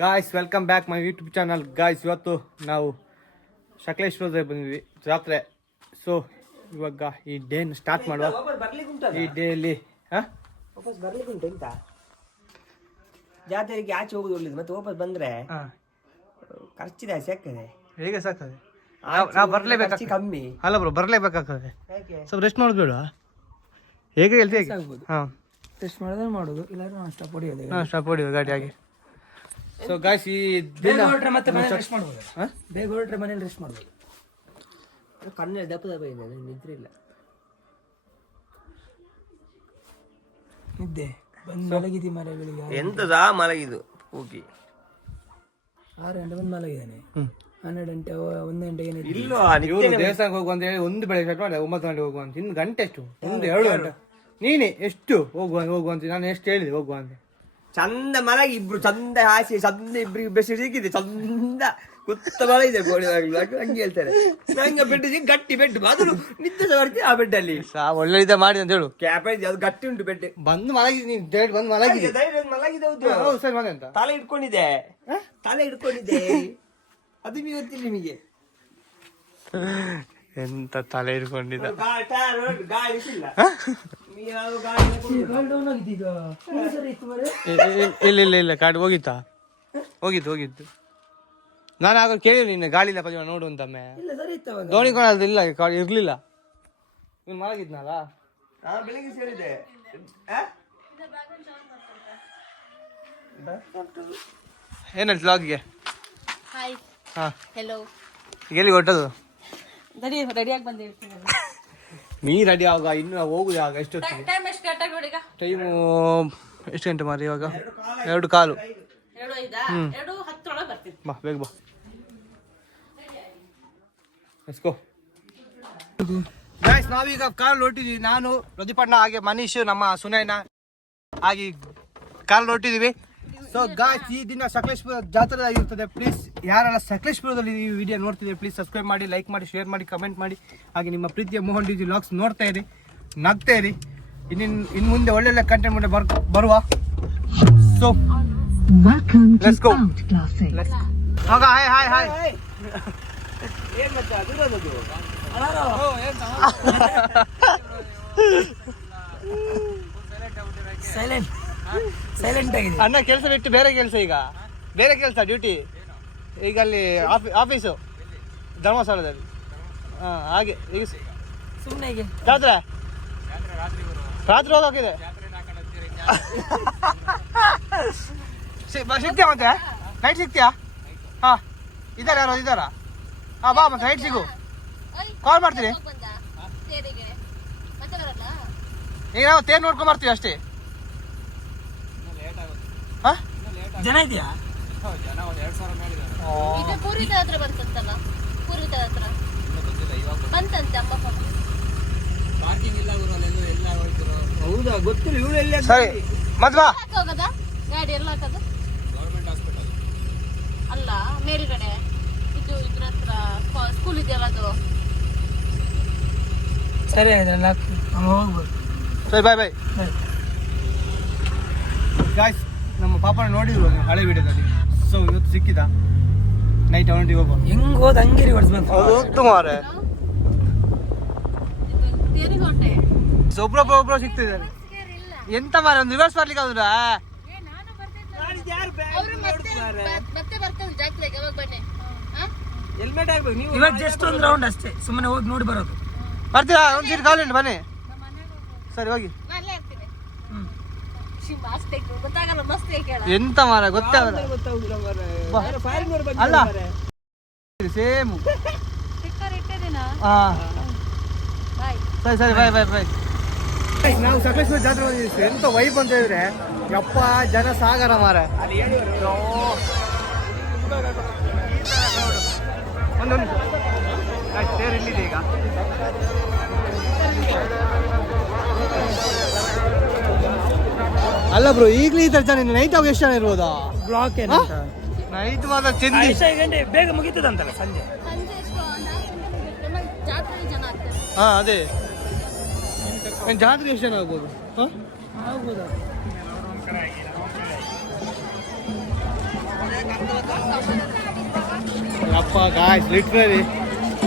Guys welcome back my YouTube channel guys. ಇವತ್ತು ನಾವು ಸಕಲೇಶ್ವರದಲ್ಲಿ ಬಂದಿದ್ವಿ ಜಾತ್ರೆ. ಸೊ ಇವಾಗ ಈ ಡೇನ ಸ್ಟಾರ್ಟ್ ಮಾಡುವ. ಈ ಡೇಲಿ ವಾಪಸ್ ಬರ್ಲಿಕ್ಕೆ ಉಂಟು ಎಂತ ಜಾತ್ರೆಗೆ ಆಚೆ ಹೋಗುದು ಒಳ್ಳೇದು, ಮತ್ತೆ ವಾಪಸ್ ಬಂದ್ರೆ ಖರ್ಚಿದೆ ಸಾಕ್ತದೆ. ಹೇಗೆ ಸಾಕ್ತದೆ? ನಾವು ಬರ್ಲೇಬೇಕು, ಕಮ್ಮಿ ಅಲ್ಲ ಬ್ರೋ, ಬರ್ಲೇಬೇಕಾಗ್ತದೆ. ಸ್ವಲ್ಪ ರೆಸ್ಟ್ ಮಾಡೋದು ಬೇಡ? ಹೇಗೆ ಹೇಳ್ತೀವಿ ಹಾಂ, ರೆಸ್ಟ್ ಮಾಡೋದು ಮಾಡೋದು, ಇಲ್ಲ ಸ್ಟಾಪ್ ಹೊಡಿಯೋದು. ಸ್ಟಾಪ್ ಹೊಡಿಯೋದು ಗಾಡಿ ಆಗಿ. ಸೊ ಗಾಯ್ಸ್ ಈ ದಿನ ಮತ್ತೆ ಮನೇಲಿ ರೆಸ್ಟ್ ಮಾಡ್ಬೋದು. ಬೇಗ ಹೊರಟ್ರೆ ಮನೇಲಿ ರೆಸ್ಟ್ ಮಾಡ್ಬೋದು. ಕಣ್ಣಲ್ಲಿ ದಪ್ಪ ದಪ್ಪ ಇದೆ, ನಿದ್ರೆ ಇಲ್ಲ, ನಿದ್ದೆ ಬಂದು ಮಲಗಿದಿ ಮರಗಳಿಗೆ. ಎಂತದಾ ಮಲಗಿದು ಹೋಗಿ 6 ಗಂಟೆ ಬಂದು ಮಲಗಿದ್ದಾನೆ. 12 ಗಂಟೆ 1 ಗಂಟೆಗೆ ಇವರು ದೇವಸ್ಥಾನಕ್ಕೆ ಹೋಗುವ ಅಂತ ಹೇಳಿ ಒಂದು ಬೆಳಗ್ಗೆ ಸ್ಟಾರ್ಟ್ ಮಾಡಿ 9 ಗಂಟೆ ಹೋಗುವ ಅಂತ. ಇನ್ನು ಗಂಟೆ ಎಷ್ಟು? 1-2 ಗಂಟೆ. ನೀನೆ ಎಷ್ಟು ಹೋಗುವ ಅಂತ ನಾನು ಎಷ್ಟು ಹೇಳಿದೆ ಹೋಗುವ ಅಂತ. ಚಂದ ಮಲಗಿ ಇಬ್ರು ಚಂದ ಹಾಸಿ ಚಂದ ಇಬ್ರಿಗೆ ಬೆಸ್ಟ್ ಸಿಕ್ಕಿದೆ, ಚಂದ ಕುತ್ತ ಮಲಗಿದೆ ಗೋಳಿ ಹಂಗೆ ಹೇಳ್ತಾರೆ. ನಂಗೆ ಬೆಡ್ ಗಟ್ಟಿ ಬೆಡ್ ಮೊದಲು ನಿದ್ದೆ ಬರ್ತೀವಿ ಆ ಬೆಡ್ ಅಲ್ಲಿ. ಒಳ್ಳೆ ಇದ ಮಾಡಿ ಅಂತ ಹೇಳು. ಕ್ಯಾಪೇಜ್ ಅದು ಗಟ್ಟಿ ಉಂಟು ಬೆಡ್. ಬಂದು ಮಲಗಿದೆ ನೀನು, ಡೈರೆಕ್ಟ್ ಬಂದು ಮಲಗಿದೆ. ಮಲಗಿದೆ ಹೌದು ಸರ್. ಮನೆ ಅಂತ ತಲೆ ಇಟ್ಕೊಂಡಿದ್ದೆ, ತಲೆ ಇಟ್ಕೊಂಡಿದ್ದೆ, ಅದು ನೀವು ಗೊತ್ತಿಲ್ಲ ನಿಮಗೆ. ಎಂತ ತಲೆ ಇಟ್ಕೊಂಡಿದ್ದ. ಗಾಳಿ ಇಲ್ಲ, ಇಲ್ಲ ಕಾಡು ಹೋಗಿತ್ತು. ನಾನು ಆಗ ಕೇಳಿಲ್ಲ ನಿನ್ನೆ ಗಾಳಿ ಇಲ್ಲ ಪಜ ನೋಡು ಅಂತಮ್ಮೆ. ದೋಣಿ ಕೊಡೋದು ಇಲ್ಲ, ಇರ್ಲಿಲ್ಲ. ನೀನು ಮಲಗಿದ್ನಲ್ಲ ಬೆಳಿಗ್ಗೆ ಸೇರಿದೆ. ಏನಂತ ಲಾಗ್ಗೆ ಹಾ ಹೆಲೋ ಎಲ್ಲಿ ಹೊಟ್ಟದು? ರೆಡಿಯಾಗಿ ಬಂದಿರ್ತೀನಿ. ನೀ ರೆಡಿ ಆಗ, ಇನ್ನು ನಾವು ಹೋಗುದು ಆಗ. ಎಷ್ಟೊತ್ತಿಗೆ ಟೈಮ್ ಎಷ್ಟು ಕರೆಕ್ಟಾಗಿ ನೋಡಿ? ಈಗ ಟೈಮು ಎಷ್ಟು ಗಂಟೆ ಮಾರಿ ಇವಾಗ? 2:15. 2:10 ಬರ್ತೀನಿ. ಬಾ ಬೇಗ ಬಾ. Let's go guys. ನಾವೀಗ ಕಾಲ್ ಹೊರಟಿದ್ವಿ. ನಾನು ಪ್ರದೀಪಣ್ಣ ಹಾಗೆ ಮನೀಶ್ ನಮ್ಮ ಸುನೈನ ಹಾಗೆ ಕಾಲ್ ಹೊರಟಿದೀವಿ. ಸೊ ಗಾಯ್ಸ್ ಈ ದಿನ ಸಕಲೇಶ್ಪುರ ಜಾತ್ರೆ ಆಗಿರ್ತದೆ. ಪ್ಲೀಸ್ ಯಾರೆಲ್ಲ ಸಕಲೇಶ್ಪುರದಲ್ಲಿ ಈ ವಿಡಿಯೋ ನೋಡ್ತಿದ್ದೀವಿ ಪ್ಲೀಸ್ ಸಬ್ಸ್ಕ್ರೈಬ್ ಮಾಡಿ, ಲೈಕ್ ಮಾಡಿ, ಶೇರ್ ಮಾಡಿ, ಕಮೆಂಟ್ ಮಾಡಿ. ಹಾಗೆ ನಿಮ್ಮ ಪ್ರೀತಿಯ ಮೋಹನ್ ಡಿಜಿ ವ್ಲಾಗ್ಸ್ ನೋಡ್ತಾ ಇರಿ, ನಗ್ತಾ ಇರಿ. ಇನ್ನು ಮುಂದೆ ಒಳ್ಳೊಳ್ಳೆ ಕಂಟೆಂಟ್ ಮುಂದೆ ಬರುವ. So let's go. ಹೋಗ ಹಾಯ್ ಹಾಯ್ ಹಾಯ್. ಏನ್ ಮತ್ತೆ ಅದು ಸೈಲೆಂಟ್ ಆಗಿದೆ ಅಣ್ಣ. ಕೆಲಸ ಬಿಟ್ಟು ಬೇರೆ ಕೆಲಸ, ಈಗ ಬೇರೆ ಕೆಲಸ ಡ್ಯೂಟಿ. ಈಗ ಅಲ್ಲಿ ಆಫೀಸು ಧರ್ಮಸ್ಥಳದಲ್ಲಿ. ಹಾಗೆ ಈಗ ಸುಮ್ಮನೆ ಜಾತ್ರೆ ರಾತ್ರಿ ಹೋಗೋಕಿದೆ. ಸಿಗ್ತೀಯಾ ಮತ್ತೆ? ನೈಟ್ ಸಿಗ್ತೀಯಾ? ಹಾ ಇದಾರ ಯಾರು ಇದ್ದಾರ? ಹಾ ಬಾ ಮತ್ತೆ ನೈಟ್ ಸಿಗು, ಕಾಲ್ ಮಾಡ್ತೀನಿ. ಈಗ ನಾವು ತೇರು ನೋಡ್ಕೊಂಡ್ ಬರ್ತೀವಿ ಅಷ್ಟೇ. ಹಾ ಜನ ಇದೆಯಾ? ಪೂರ್ವಿತ ಹತ್ರ ಬಂತಂತಲ್ಲ, ಪೂರ್ವಿತ ಹತ್ರ ಬಂತಂತೆ ಅಮ್ಮ. ಹೌದಾ ಗೊತ್ತಿಲ್ಲ ಇವ್ರು ಎಲ್ಲ. ಸರಿ ಮತ್ ಬಾ. ಹೋಗದ ಗಾಡಿ ಎಲ್ಲ ಹಾಕದ ಅಲ್ಲ ಮೇಲ್ಗಡೆ ಇದು ಇದ್ರ ಹತ್ರ ಸ್ಕೂಲ್ ಇದೆಯಲ್ಲ ಅದು. ಸರಿ ಆಯ್ತಲ್ಲ, ಹೋಗ್ಬೋದು. ಸರಿ ಬಾಯ್ ಬಾಯ್ ಗಾಯ್ಸ್. ನಮ್ಮ ಪಾಪನ ನೋಡಿದ್ರು ಹಳೆ ವಿಡಿಯೋದಲ್ಲಿ. ಸೊ ಇವತ್ತು ಸಿಕ್ಕಿದ ನೈಟ್ ಅವನಿಗೆ ಹೋಗುವ. ಹೆಂಗ್ ಹೋದ್ ಹಂಗೆ ರಿವರ್ಸ್ ಬಂತು. ಹೌದು ಮಾರೆ, ತೇರಿಗೊಂಡೆ ಒಬ್ರೊಬ್ರು ಸಿಗ್ತಿದ್ದಾರೆ. ಎಂತ ಮಾರೆ, ಒಂದು ರಿವರ್ಸ್ ಮಾಡ್ಲಿಕ್ಕೆ ಹೌದಾ? ಮತ್ತೆ ಬರ್ತದೆ ಜಾತ್ರೆಗೆ. ಯಾವಾಗ ಬನ್ನಿ. ಹೆಲ್ಮೆಟ್ ಹಾಕ್ಬೇಕು ನೀವು. ಇವಾಗ ಜಸ್ಟ್ ಒಂದು ರೌಂಡ್ ಅಷ್ಟೇ, ಸುಮ್ಮನೆ ಹೋಗಿ ನೋಡಿ ಬರೋದು. ಬರ್ತೀರಾ? ಒಂದು ಸೀಟ್ ಕಾಲ್ ಉಂಟು ಬನ್ನಿ. ಸರಿ ಹೋಗಿ. ಅಲ್ಲೇ ಆಗ್ತೀನಿ. ಗೊತ್ತಾಗಲ್ಲ ಮಸ್ತ್ ಕೇಳ. ಎಂತ ಮಾರ ಗೊತ್ತಾಗಲ್ಲ. ಅಲ್ಲ ಸೇಮ್ ಸರಿ ಸರಿ ಬಾಯ್ ಬಾಯ್ ಬಾಯ್. ನಾವು ಸಕಲೇಶ್ವರ ಜಾತ್ರೆ ಬಂದಿದ್ವಿ. ಎಂತ ವೈಬ್ ಅಂತ ಹೇಳಿದ್ರೆ ಯಪ್ಪ ಜನ ಸಾಗರ ಮಾರ. ಒಂದು ತೇರು ಇಲ್ಲಿದೆ ಈಗ. ಅಲ್ಲ ಬ್ರೋ, ಈಗಲೇ ಈ ತರ ಜನ ನೈಟ್ ಆಗ ಎಷ್ಟು ಜನ ಇರ್ಬೋದಾ? ಬ್ಲಾಕ್ ನೈಟ್ ಮಾತ್ರ ಚೆಂದ. 5 ಗಂಟೆ ಬೇಗ ಮುಗೀತದಂತಲ್ಲ ಸಂಜೆ. ಜಾತ್ರೆ ಜನ ಆಗ್ತಾರೆ. ಹಾ ಅದೇ ಜಾತ್ರೆ ಎಷ್ಟು ಜನ ಆಗ್ಬೋದು? ಆಗ್ಬೋದಾ? ಅಪ್ಪ ಗಾಯ್ಸ್ ಲಿಟ್ರಲಿ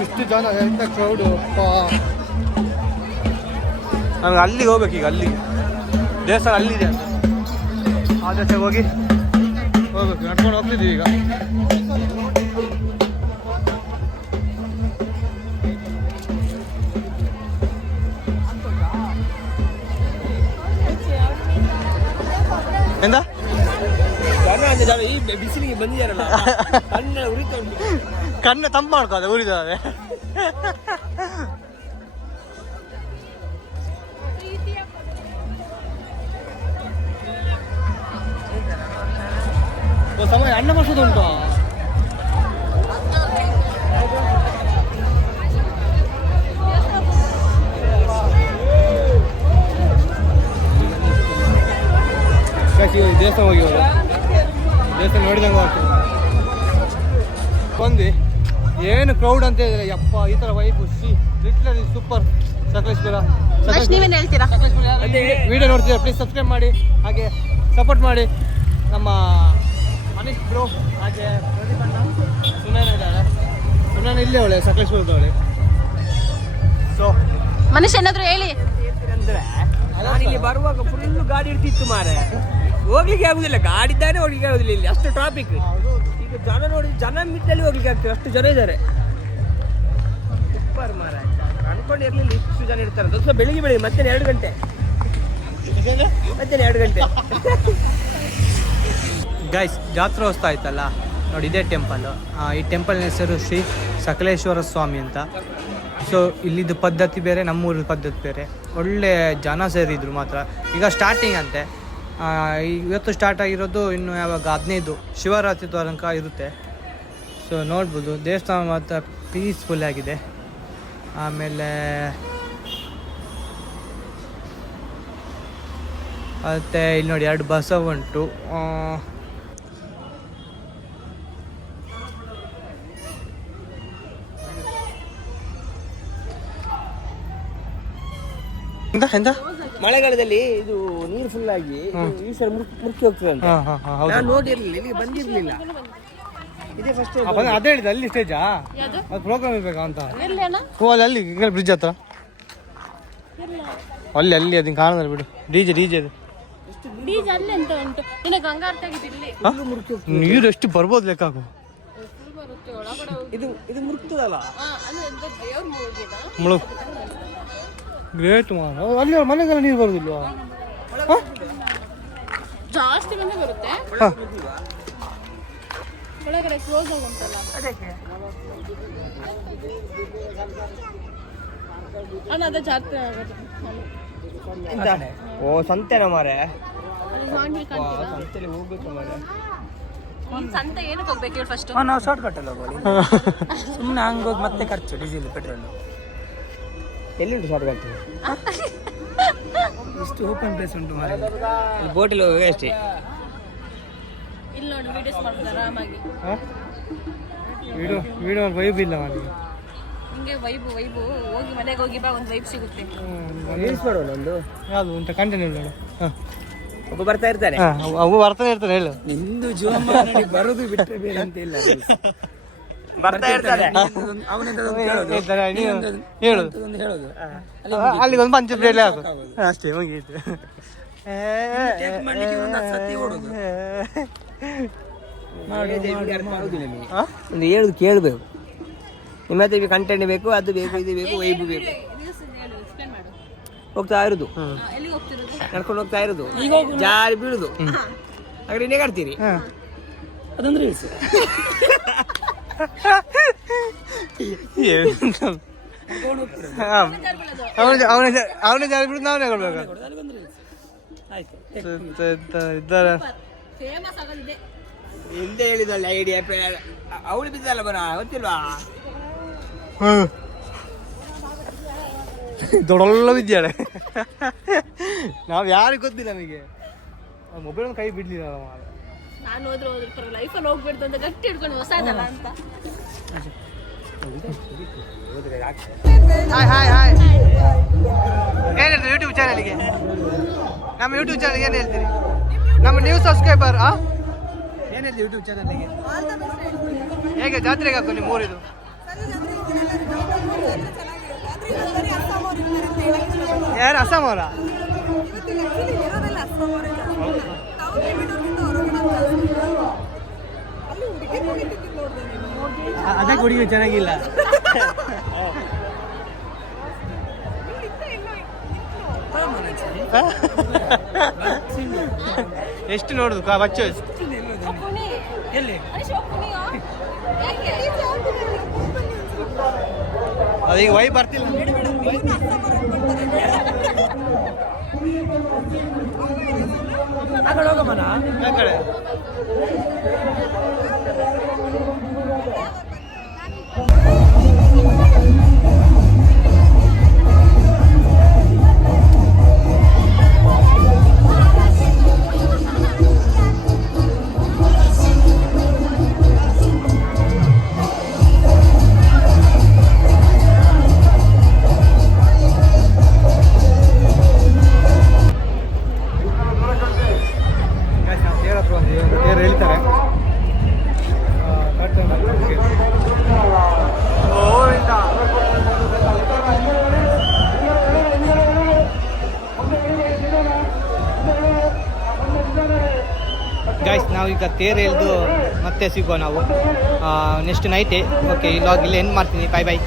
ಇಷ್ಟು ಜನ ಎಂತ ಕ್ರೌಡು ಅಪ್ಪ. ನಮ್ಗೆ ಅಲ್ಲಿಗೆ ಹೋಗ್ಬೇಕು ಈಗ, ಅಲ್ಲಿಗೆ ದೇವಸ್ಥಾನ ಅಲ್ಲಿದೆ ಅಂತ ಆ ಜೊತೆಗೆ ಹೋಗ್ಬೇಕು, ನಡ್ಕೊಂಡು ಹೋಗ್ತಿದ್ದೀವಿ ಈಗ. ಎಂತ ಜನ ಈ ಬಿಸಿಲಿಗೆ ಬಂದಿದ್ದಾರಲ್ಲ ಕಣ್ಣೆಲ್ಲ ಉರಿತಾ ಉಂಟು. ಕಣ್ಣು ತಂಪು ಮಾಡ್ಕೋದೆ ಉರಿದಾವೆ. ಸಮಯ ಅನ್ನ ಮಾಡಿಸೋದುಂಟು. ದೇವಸ್ಥಾನ ಹೋಗಿ ದೇವಸ್ಥಾನ ನೋಡಿದಂಗೆ ಆಗ್ತದೆ. ಬಂದು ಏನು ಕ್ರೌಡ್ ಅಂತ ಹೇಳಿದ್ರೆ ಯಪ್ಪ ಈ ಥರ ವೈಬು ಲಿಟ್ರಲಿ ಸೂಪರ್. ಸಕಲೇಶ್ಪುರ ನೀವೇನು ಹೇಳ್ತೀರಾ? ವಿಡಿಯೋ ನೋಡ್ತೀರಾ ಪ್ಲೀಸ್ ಸಬ್ಸ್ಕ್ರೈಬ್ ಮಾಡಿ, ಹಾಗೆ ಸಪೋರ್ಟ್ ಮಾಡಿ. ನಮ್ಮ ಮನೀಶ್ ಬ್ರೋ ಹಾಗೆ ಪ್ರದೀಪಣ್ಣ ಸುನೈನ ಇದ್ದಾಳೆ. ಸುನೈನ ಇಲ್ಲೇ ಅವಳೆ ಸಕಲೇಶ್ಪುರದವಳೆ. ಸೊ ಮನುಷ್ಯ ಏನಾದ್ರು ಹೇಳಿ. ಅಂದ್ರೆ ನಾನು ಇಲ್ಲಿ ಬರುವಾಗ ಫುಲ್ ಗಾಡಿ ಇರ್ತಿತ್ತು ಮಾರೆ, ಹೋಗ್ಲಿಕ್ಕೆ ಆಗುದಿಲ್ಲ. ಗಾಡಿ ಇದ್ದಾನೆ ಹೋಗ್ಲಿಕ್ಕೆ ಆಗುದಿಲ್ಲ, ಇಲ್ಲಿ ಅಷ್ಟು ಟ್ರಾಫಿಕ್. ಈಗ ಜನ ನೋಡಿ, ಜನ ಮಿಟ್ಟಲ್ಲಿ ಹೋಗ್ಲಿಕ್ಕೆ ಆಗ್ತದೆ, ಅಷ್ಟು ಜನ ಇದ್ದಾರೆ. ಸೂಪರ್ ಮಾರ, ಅನ್ಕೊಂಡಿರ್ಲಿಲ್ಲ ಇಷ್ಟು ಜನ ಇರ್ತಾರೆ. ಸ್ವಲ್ಪ ಬೆಳಿಗ್ಗೆ ಮಧ್ಯಾಹ್ನ 2 ಗಂಟೆ ಗೈಸ್ ಜಾತ್ರೆ ಹೊಸ್ತಾ ಆಯ್ತಲ್ಲ ನೋಡಿ, ಇದೇ ಟೆಂಪಲ್. ಈ ಟೆಂಪಲ್ನ ಹೆಸರು ಶ್ರೀ ಸಕಲೇಶ್ವರ ಸ್ವಾಮಿ ಅಂತ. ಸೊ ಇಲ್ಲಿದ್ದು ಪದ್ಧತಿ ಬೇರೆ, ನಮ್ಮೂರಿನ ಪದ್ಧತಿ ಬೇರೆ. ಒಳ್ಳೆ ಜನ ಸೇರಿದ್ರು ಮಾತ್ರ. ಈಗ ಸ್ಟಾರ್ಟಿಂಗ್ ಅಂತೆ, ಇವತ್ತು ಸ್ಟಾರ್ಟ್ ಆಗಿರೋದು, ಇನ್ನು ಯಾವಾಗ 15 ಶಿವರಾತ್ರಿ ತನಕ ಇರುತ್ತೆ. ಸೊ ನೋಡ್ಬೋದು ದೇವಸ್ಥಾನ ಮಾತ್ರ ಪೀಸ್ಫುಲ್ ಆಗಿದೆ. ಆಮೇಲೆ ಮತ್ತು ಇಲ್ಲಿ ನೋಡಿ 2 ಬಸವ ಉಂಟು. ಎಂತ ಮಳೆಗಾಲದಲ್ಲಿ ಇದು ನೀರು ಫುಲ್ ಆಗಿ ಈ ಸಲ ಮುಚ್ಚಿ ಹೋಗ್ತದೆ ಅಂತ ನಾನು ನೋಡಿರ್ಲಿಲ್ಲ, ಇಲ್ಲಿಗೆ ಬಂದಿರ್ಲಿಲ್ಲ. ಇದೇ ಫಸ್ಟ್ ಅದೇ ಹೇಳಿದೆ, ಅಲ್ಲಿ ಸ್ಟೇಜಾ ಅದು ಪ್ರೋಗ್ರಾಮ್ ಇರ್ಬೇಕಾ ಅಂತ. ಅಲ್ಲಿ ಬ್ರಿಡ್ಜ್ ಹತ್ರ ಅಲ್ಲಿ ಅದನ್ನ ಕಾಣೋದಿಲ್ಲ ಬಿಡು. ಡಿಜೆ ಅದು ನೀರು ಎಷ್ಟು ಬರ್ಬೋದು ಲೆಕ್ಕ ಹಾಕು. ಇದು ಮುರ್ತದಲ್ಲ, ಮುಳುಗು ಗ್ರೇಟ್ ಮಾಡ. ಅಲ್ಲಿ ಮನೆಗೆಲ್ಲ ನೀರು ಬರುದಿಲ್ವಾ? ಜಾಸ್ತಿ ಮಂದಿ ಬರುತ್ತೆ ಒಳಗಡೆ, ಕ್ಲೋಸ್ ಆಗುಂಟಲ್ಲ ಅದೇ ಜಾತ್ರೆ ಆಗೋದು. ಓ ಸಂತೆನ ಮಾರೆ, ಸಂತೆಲಿ ಹೋಗ್ಬೇಕು ಮಾರೆ. ಸಂತೆ ಏನಕ್ಕೆ ಹೋಗ್ಬೇಕು ಹೇಳಿ ಫಸ್ಟ್? ನಾವು ಶಾರ್ಟ್ ಕಟ್ ಅಲ್ಲಿ ಹೋಗೋದು ಸುಮ್ಮನೆ ಹಂಗೆ ಹೋಗಿ ಮತ್ತೆ ಖರ್ಚು ಡೀಸೆಲ್ ಪೆಟ್ರೋಲ್. ಎಲ್ಲಿಂಟು ಶಾರ್ಟ್ ಕಟ್? ಇಷ್ಟು ಓಪನ್ ಪ್ಲೇಸ್ ಉಂಟು ಮಾರೆ, ಬೋಟಿಲ್ ಹೋಗಿ ಅಷ್ಟೇ. ಇಲ್ಲಿ ನೋಡಿ ವಿಡಿಯೋಸ್ ಮಾಡ್ತಾರೆ ಆರಾಮಾಗಿ. ವಿಡಿಯೋ ವೈಬ್ ಇಲ್ಲ ಮಾಡಿ ಹಿಂಗೆ ವೈಬು ಹೋಗಿ ಮನೆಗೆ ಹೋಗಿ ಬಾ, ಒಂದು ವೈಬ್ ಸಿಗುತ್ತೆ. ರೀಲ್ಸ್ ಮಾಡೋಣ ಒಂದು, ಯಾವುದು ಅಂತ ಕಂಟಿನ್ಯೂ ನೋಡು. ಒಬ್ಬ ಬರ್ತಾ ಇರ್ತಾನೆ, ಅವು ಬರ್ತಾನೆ ಇರ್ತಾನೆ. ಹೇಳು, ನಿಂದು ಜೀವಮಾನ ಬರೋದು ಬಿಟ್ಟರೆ ಬೇರೆ ಅಂತ ಇಲ್ಲ. ಬರ್ತಾ ಇರ್ತಾನೆ, ಹೇಳು ಹೇಳೋದು ಅಲ್ಲಿಗೆ ಒಂದು ಪಂಚ ಪ್ಲೇಟ್ ಹಾಕು ಅಷ್ಟೇ, ಮುಗೀತು. ಒಂದು ಹೇಳುದು ಕೇಳಬೇಕು. ನಿಮ್ಮ ಹತ್ರ ಕಂಟೆಂಟ್ ಬೇಕು, ಅದು ಬೇಕು, ಇದು ಬೇಕು, ವೈಬು ಬೇಕು. ಹೋಗ್ತಾ ಇರುದು, ನಡ್ಕೊಂಡು ಹೋಗ್ತಾ ಇರುದು, ಜಾರಿ ಬೀಳುದು, ಹಾಗಾದ್ರೆ ಇನ್ನೇ ಕಾಡ್ತೀರಿ. ಅದೊಂದು ರೀಲ್ಸ್. ಅವನೇ ಜಾರಿ ಬಿಡುದು, ನಾವೇ ಕೊಡ್ಬೇಕು. ಇದ್ದಾರೆ ಹಿಂದೆ ಹೇಳಿದಲ್ಲ ಐಡಿಯಾ, ಅವಳು ಬಿದ್ದಲ್ಲ ಬರ ಗೊತ್ತಿಲ್ವಾ? ದೊಡ್ಡಲ್ಲ ವಿದ್ಯಾಳೆ. ನಾವು ಯಾರಿಗೆ ಗೊತ್ತಿಲ್ಲ, ನಮಗೆ ಮೊಬೈಲ್ ಒಂದು ಕೈ ಬಿಡ್ಲಿಲ್ಲ. ನಾನು ಹೋದ್ರೆ ಲೈಫಲ್ಲಿ ಹೋಗ್ಬಿಡ್ತು ಅಂತ ಗಟ್ಟಿ ಹಿಡ್ಕೊಂಡು ಹೊಸದಲ್ಲ ಅಂತ. ಹಾಯ್ ಏನು ಹೇಳ್ತೀರಿ ಯೂಟ್ಯೂಬ್ ಚಾನಲ್ಗೆ? ನಮ್ಮ ಯೂಟ್ಯೂಬ್ ಚಾನಲ್ಗೆ ಏನು ಹೇಳ್ತೀರಿ? ನಮ್ಮ ನ್ಯೂ ಸಬ್ಸ್ಕ್ರೈಬರ್ ಏನಿದೆ ಯೂಟ್ಯೂಬ್ ಚಾನಲ್ಗೆ ಹೇಗೆ ಜಾತ್ರೆಗೆ ಹಾಕೋ ನಿಮ್ಮ ಊರಿದು ಯಾರು ಅಸ್ಸಾಂ ಅವರ ಅದಕ್ಕೆ ಹುಡುಗಿ ಚೆನ್ನಾಗಿಲ್ಲ ಎಷ್ಟು ನೋಡುದು ಬಚ್ಚು ಎಲ್ಲಿ ಅದೀಗ ವೈ ಬರ್ತಿಲ್ಲ ಆ ಕಡೆ ಹೋಗಮ್ಮನ ಆ ಕಡೆ ತೇರು ಹೇಳ್ತಾರೆ ಗೈಸ್ ನಾವೀಗ ತೇರು ಎಳೆದು ಮತ್ತೆ ಸಿಗುವ ನಾವು ನೆಕ್ಸ್ಟ್ ನೈಟೇ ಓಕೆ ಈ ಲಾಗ್ ಇಲ್ಲಿ ಎಂಡ್ ಮಾಡ್ತೀನಿ ಬಾಯ್ ಬಾಯ್